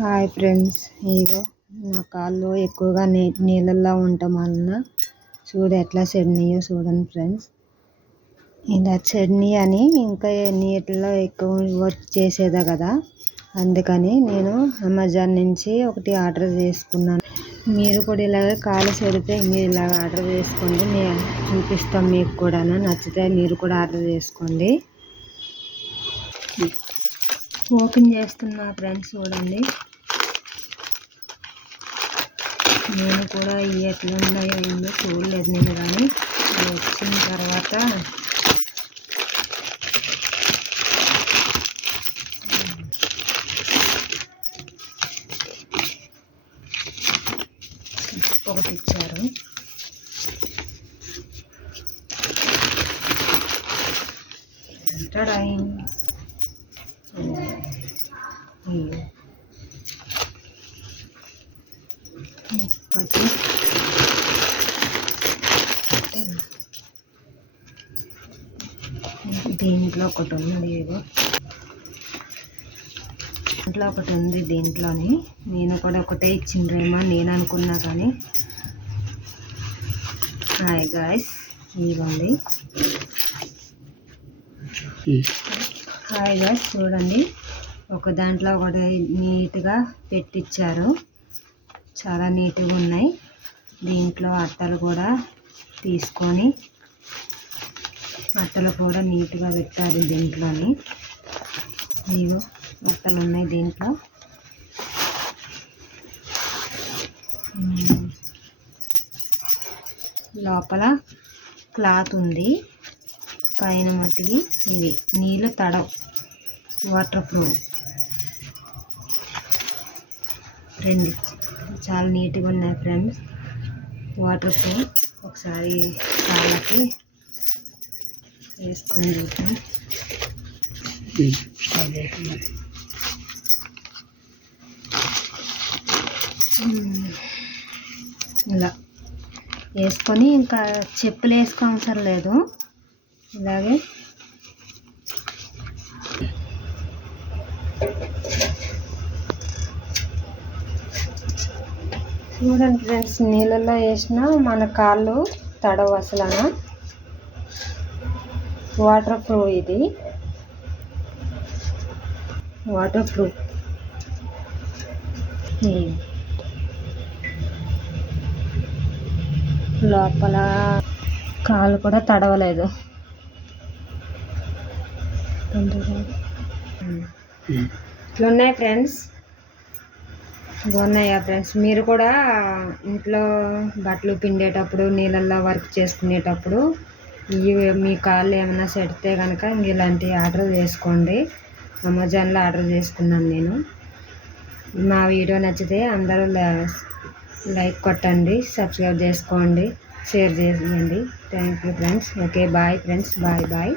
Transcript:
Hi friends, ఇగో నా కాళ్ళు ఎక్కువగా నీళ్ళల్లో ఉండటం వలన చూడు ఎట్లా చెడినాయో చూడండి ఫ్రెండ్స్. ఇలా చెడిని అని ఇంకా నీటిలో ఎక్కువ వర్క్ చేసేదా కదా, అందుకని నేను అమెజాన్ నుంచి ఒకటి ఆర్డర్ చేసుకున్నాను. మీరు కూడా ఇలాగ కాళ్ళు చెడితే మీరు ఇలాగ ఆర్డర్ చేసుకోండి. నేను చూపిస్తాం మీకు కూడా, నచ్చితే మీరు కూడా ఆర్డర్ చేసుకోండి. ఓపెన్ చేస్తున్నా ఫ్రెండ్స్, చూడండి. నేను కూడా ఎట్లా ఉన్నాయో ఏందో చూడలేదు నేను, కానీ వచ్చిన తర్వాత ఒకటి ఇచ్చారు. దీంట్లో ఒకటి ఉన్నది, ఏదో దీంట్లో ఒకటి ఉంది. దీంట్లోని నేను కూడా ఒకటే ఇచ్చిండ్రేమో నేను అనుకున్నా, కానీ హాయ్ గాయ్స్, ఇవ్వండి. హాయ్ గాయ్స్, చూడండి. ఒక దాంట్లో ఒకటి నీట్గా పెట్టించారు, చాలా నీట్గా ఉన్నాయి. దీంట్లో అట్టలు కూడా తీసుకొని అట్టలు కూడా నీట్గా పెట్టారు. దీంట్లోని ఇవో అట్టలు ఉన్నాయి. దీంట్లో లోపల క్లాత్ ఉంది, పైన మట్టికి ఇవి నీళ్ళు తడవు, వాటర్ ప్రూఫ్. రెండు చాలా నీట్గా ఉన్నాయి ఫ్రెండ్స్, వాటర్ ప్రూఫ్. ఒకసారి కాళ్ళకి వేసుకొని చూద్దాం. ఇలా వేసుకొని ఇంకా చెప్పులు వేసుకోవసరం లేదు, ఇలాగే చూడండి ఫ్రెండ్స్. నీళ్ళల్లో వేసినా మన కాళ్ళు తడవు అసలు. వాటర్ ప్రూఫ్, ఇది వాటర్ ప్రూఫ్. లోపల కాలు కూడా తడవలేదు. ఇట్లున్నాయి ఫ్రెండ్స్, బాగున్నాయా ఫ్రెండ్స్? మీరు కూడా ఇంట్లో బట్టలు పిండేటప్పుడు, నీళ్ళల్లో వర్క్ చేసుకునేటప్పుడు మీ కాళ్ళు ఏమైనా సెడితే కనుక ఇలాంటివి ఆర్డర్ చేసుకోండి. అమెజాన్లో ఆర్డర్ చేసుకున్నాను నేను. మా వీడియో నచ్చితే అందరూ లైక్ కొట్టండి, సబ్స్క్రైబ్ చేసుకోండి, షేర్ చేయండి. Thank you friends. Okay, bye friends, bye bye.